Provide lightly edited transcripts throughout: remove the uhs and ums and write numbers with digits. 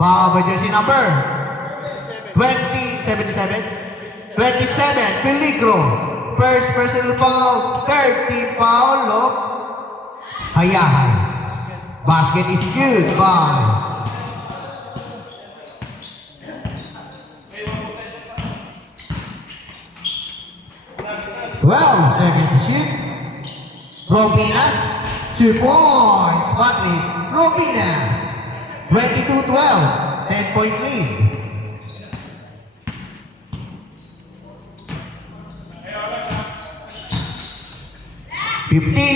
By jersey number 27. Peligro. First personal foul. 30 foul of Hayahay. Basket is good by seconds to shoot. Robinas, 2 points. Batley, Robinas, 22-12, 10-point lead.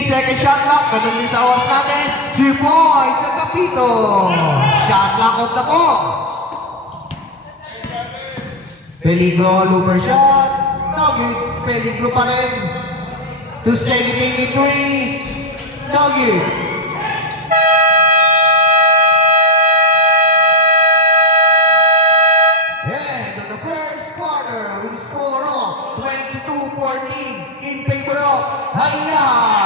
Second shot clock, ganun din sa oras natin. 2 points sa Kapito. Shot clock off na po. Peligro, looper shot. No good. Peligro pa rin. To save it 83. No good. And in the first quarter, we score off 22-14 in favor of Hayahay.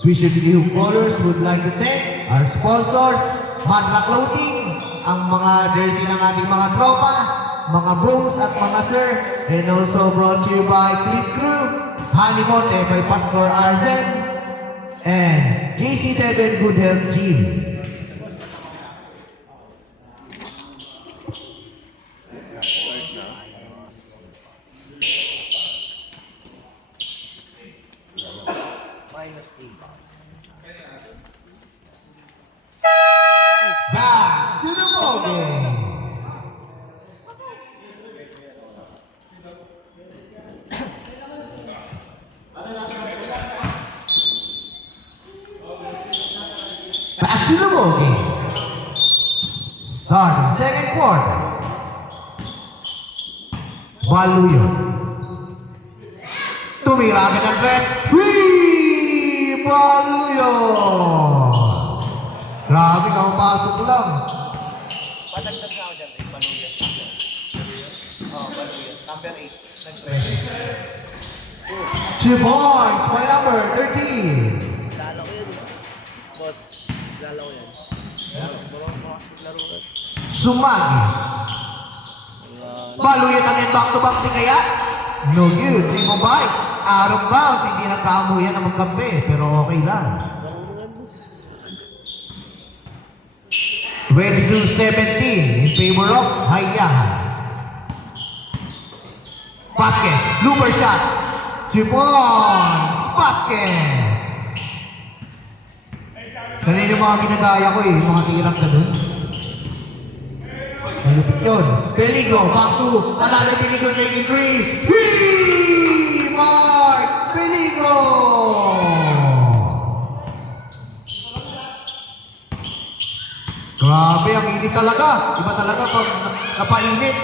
Swisher New Colors would like to thank our sponsors, Madra Clothing, ang mga jersey ng ating mga tropa, mga bros at mga sir, and also brought to you by Clip Crew, Honey Monte by Pastor Arzen, and JC7 Good Health Gym. Back to the ball game. Back to the ball game. Start the second quarter. Baluyo. Tumira agad ang press. Baluyo. Grabe ka, mapasok lang. Patagdag na ako dyan, Baluyo. Baluyo. Number 8. 2 points by number 13. Lalo ko yun. Boss, lalo ko yan. Laro ko. Sumagi. Baluyo ang back-to-back ni kaya? No good. Primo bite. Out of bounds. Hindi nagkaamuyan na magkampi. Pero okay lang. 22-17 in favor of Hayahay. Vasquez, looper shot. 2 points. Vasquez. Kanina yung mga ginagaya ko eh, yung mga tirang na dun. Malupit yun. Peligro, back to another Peligro taking 3. Mark Peligro. Grabe, ang init talaga. Iba talaga pag napainit.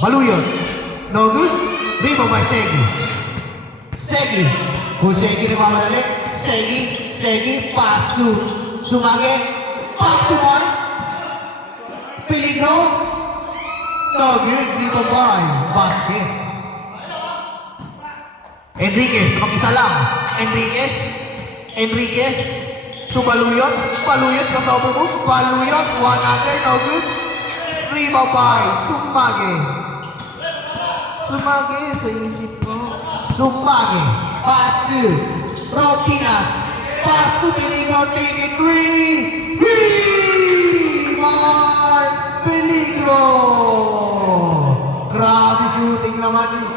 Baluyo. No good. Rebound by Segi. Segi. Kung Segi na mamadali. Segi. Pass to Sumagi. Back to one. Peligro. No good. Rebound by Vasquez. Enriquez. Mag-isa lang. Enriquez. To Baluyot kasama mo. Baluyot, 100, no good. Rebound by Sumagi sa isip ko. Sumagi, pass to Roquinas, pass to Peligro, take it 3. Rebound, Peligro. Grabe shooting naman ni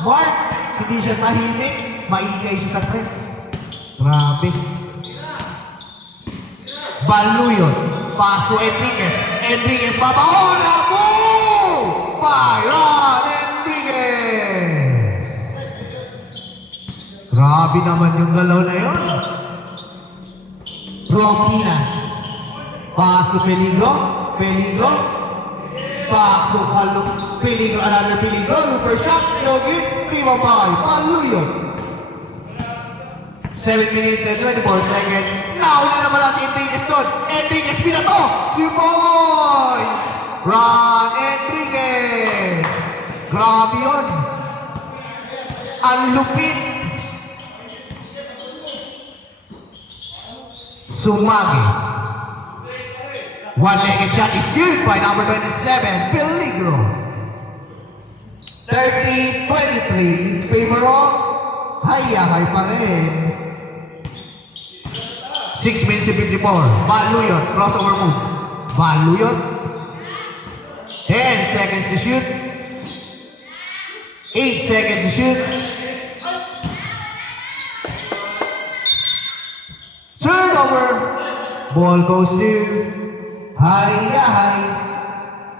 Mark. Hindi siya tahimik, maingay siya sa press. Grabe. Baluyo, paso Enriquez, babaola mo! Byron Enriquez! Grabe naman yung galaw na yun. Roquinas, paso Peligro, back to Peligro, another Peligro, looper shot, no good, prima by Baluyo. 7 minutes and 24 seconds. Nauna na pala si Enriquez doon. Enriquez pinato. 2 points. Ron Enriquez. Grabe yun. Ang lupit. Sumagi. One-legged shot is good by number 27, Peligro. 30-23 in favor of Hayahay pa rin. 6 minutes and 54. Baluyot, crossover move. Baluyot. 10 seconds to shoot. 8 seconds to shoot. Turnover. Ball goes to Hayahay.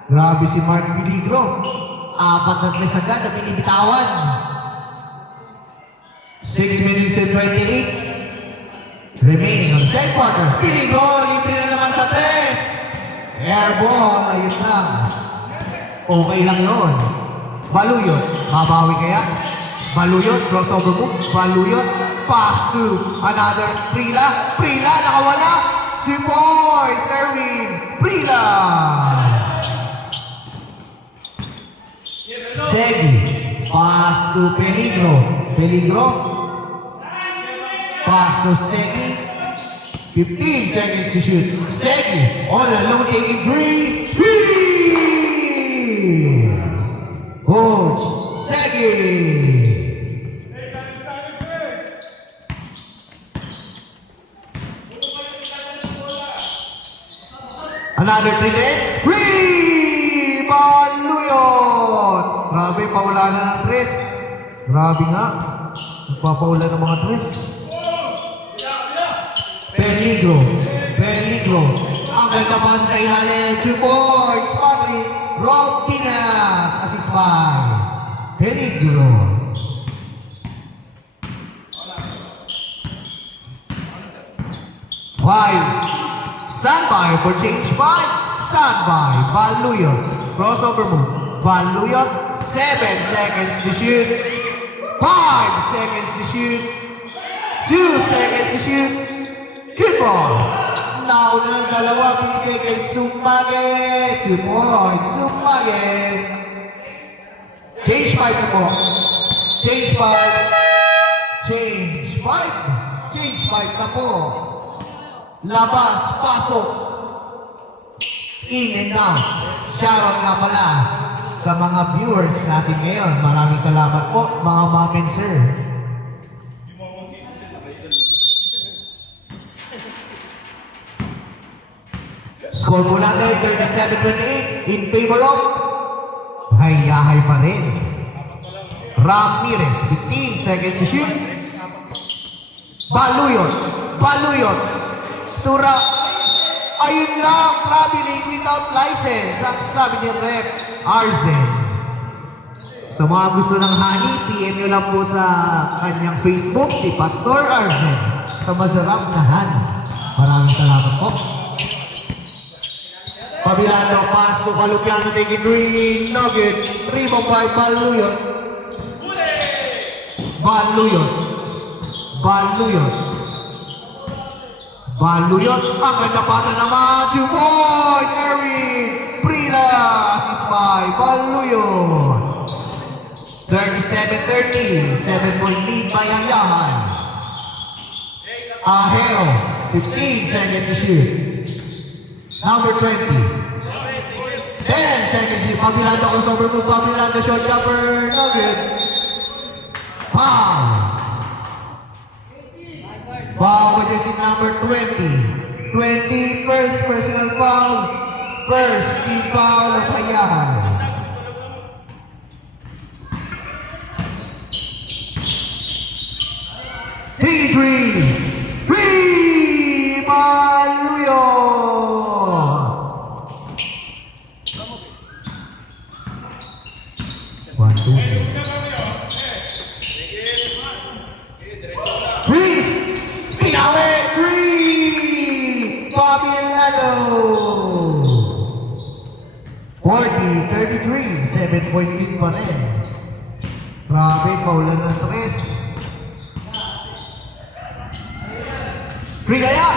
Grabe si Mark Peligro. 4 na tres agad na binibitawan. 6 minutes and 28 remaining on the second quarter. Peligro, libre na naman sa tres. Air ball, ayun lang. Okay lang yun. Baluyot, mabawi kaya? Baluyot, crossover move. Baluyot, pass to another Prila. Prila, nakawala. 2 points, Erwin. Prila. Segi, pass to Peligro. Peligro. Pass to Segi. 15 seconds to shoot. Segi, all alone taking three. Coach Segi. Another three then. Baluyot. Grabe, paula na ng tres. Grabe nga. Nagpapaula ng mga tres. Peligro. Peligro. Ang ganda pa sa ilalim. 2 points. Patrick Rob Pinas. Assist by Peligro. Five. Stand by for change 5. Stand by. Baluyot. Crossover move. Baluyot. 7 seconds to shoot. 5 seconds to shoot. 2 seconds to shoot. Good ball. Nauna ng dalawa. Pinigay kay Sumage. 2 points. Sumage. Change 5 na po. Change 5. Change 5. Change 5 na po. Labas, pasok. In and out. Shoutout nga pala sa mga viewers natin ngayon. Maraming salamat po, mga ma'am and sir. Score po natin, 37-28 in favor of Hayahay pa rin. Ramirez, 15 seconds to shoot. Baluyot. Baluyot. Tura. Ayun lang, traveling without license. Ang sabi ni Rep Arzen. Sa mga gusto ng honey, PM nyo lang po sa kanyang Facebook, si Pastor Arzen. Sa masarap na honey. Maraming salamat po. Pabilano, pass to Kalupiano, taking green, nugget, rebound by Baluyot. Baluyot. Baluyot. Baluyot, ang ganda pasa naman, 2 points, Erwin Prila, assist by Baluyot. 37-30, 7-point lead by Hayahay. Ahero, 15 seconds to shoot. Number 20. 10 seconds to shoot. Pabilando ko sober move, Pabilando shot jumper, nugget. Foul. Foul with jersey number 20. 20, first personal foul. First team foul of Hayahay. Three, Baluyot. 1, 2, 3. Pinawi! 3! Pabilano! 40-33, 7-point lead pa rin. Grabe, paulan ng 3. Rigaya!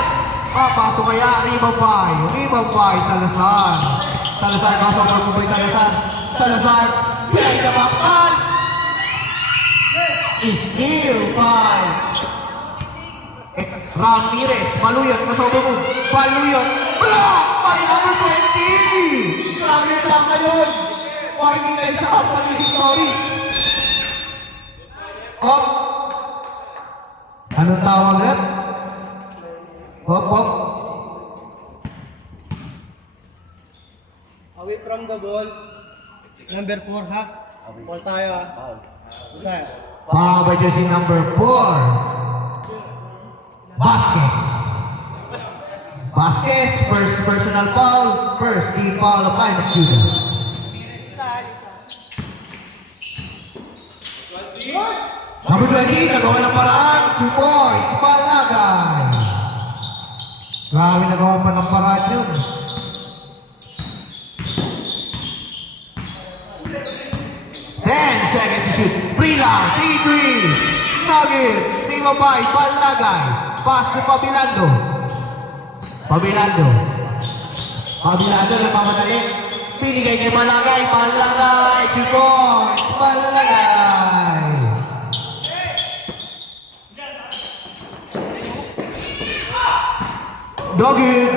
Papasok kaya, rebound by Salazar. Salazar, crossover mo by Salazar. Salazar, behind the back pass! Steal by Ramirez, Baluyot, crossover move. Baluyot, block by number 20! Grabe lang ngayon! Warning tayo sa Absolute Stories. Op! Anong tawag ulit? Op. Away from the ball. Number 4 ha. Ball tayo ha. Okay. Foul by jersey number 4. Vasquez, first personal foul, first team foul of line of Judah. Number 20, nagawa ng paraan, 2 points, Balagay. Grabe nagawa pa ng paraan yun. Seconds to shoot. Prila, T3, Nugget, Timabay, Balagay. Pass to Pabilando. Pabilando nagmamadali. Pinigay kay Balagay, 2 points, Balagay. Dogid,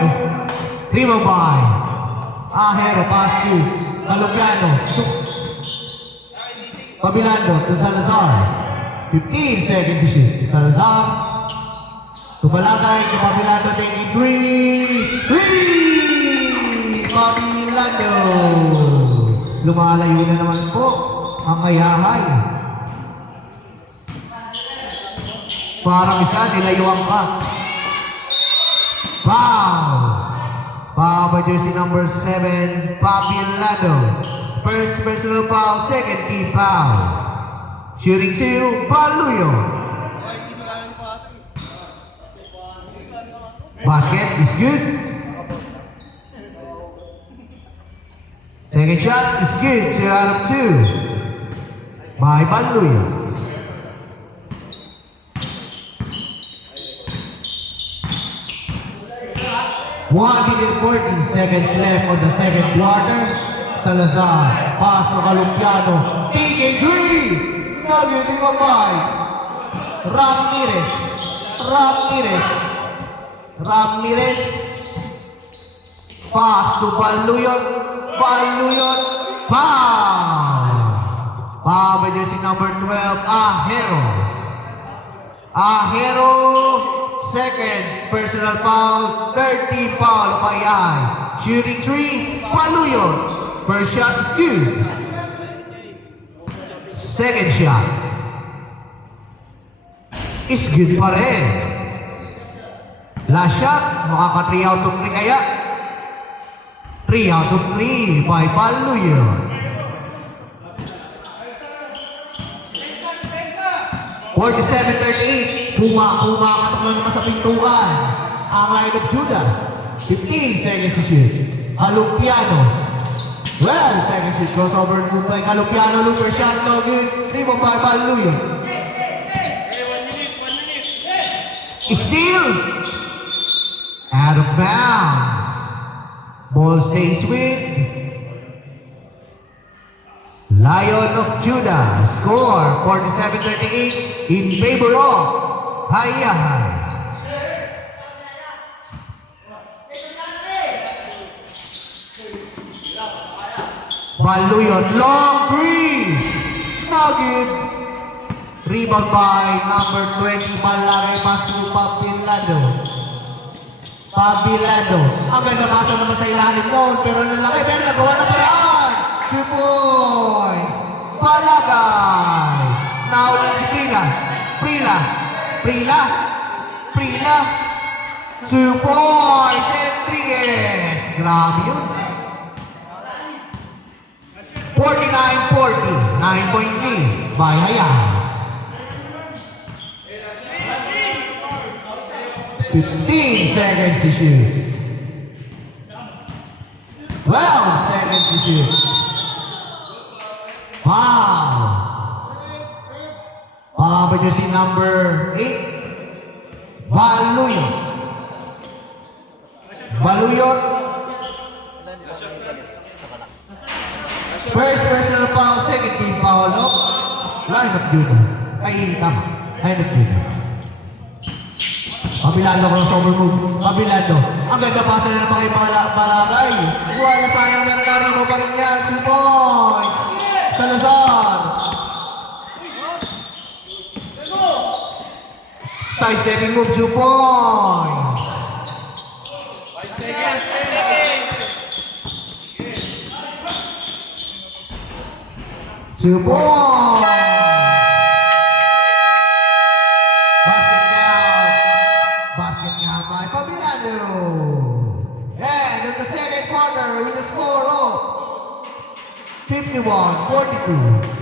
Timabay. Ahero, pass to Calupiano. Pabilando to Salazar. 15 seconds to shoot. Salazar. To Balagay, to Pabilando taking 3. Pabilando. Lumalayo na naman po ang kayahay. Parang isa, nilayuan ka. Foul by jersey number 7, Pabilando. First personal foul, second team foul. Shooting 2, Baluyo. Basket is good. Second shot is good, 2 out of 2 by Baluyo. One minute 14 seconds left on the second quarter. Salazar, pass to Calupiano, taking 3. Nugget in the five. Ramirez. Pass to Baluyot, foul by jersey number 12, Ahero, second personal foul, third team foul of Ayan. Shooting 3, Baluyot. First shot is good. Second shot is good pa rin. Last shot, makaka 3 out of 3 kaya? 3 out of 3 by Baluyo. (47-38). Pumakataklo naman sa pintuan ang line of Judah. 15 seconds to shoot. Calupiano. Well, second shoot, crossover move by Calupiano, looper shot, no good. Rebound by Baluyo. Steal! Out of bounds. Ball stays with Lion of Judah. Score 47-38 in favor of Hayahay. Baluyot, long three. Nugget. Rebound by number 20, Balagay, Masru Pabilando. Ang ganda masa naman sa ilalim noon, pero lalaki, pero nagawa na paraan. 2 points. Balagay. Naulan si Prila. 2 points. Enriquez. Grabe yun. 49-40. 9-point lead by Hayan. 15 seconds to shoot. 12 seconds to shoot. Foul by jersey number 8, Baluyot. First personal foul, second team foul, no? Line of Judah. Ay, tama. Line of Judah. Kabilado crossover move. Kabilado. Ang ganda pa sila na pakipalagay. Wala sayang na nangyari mo pa rin yan. 2 points. Salazar. Side stepping move, 2 points. 2 points. Basket count by Pabilano. And in the second quarter with a score of 51-42.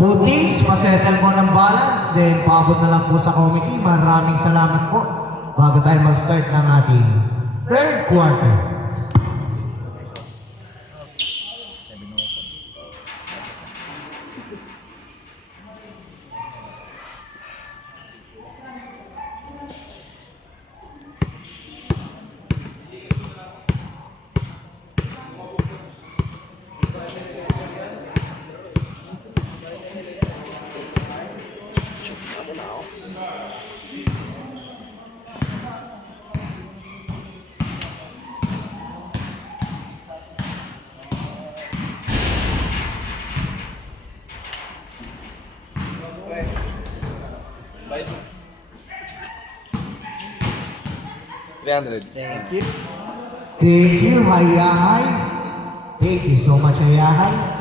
Both teams, pasettle po ng balance, then paabot na lang po sa committee. Maraming salamat po bago tayo mag-start ng ating third quarter. Thank you. Thank you, Hayahay. Thank you so much, Hayahay.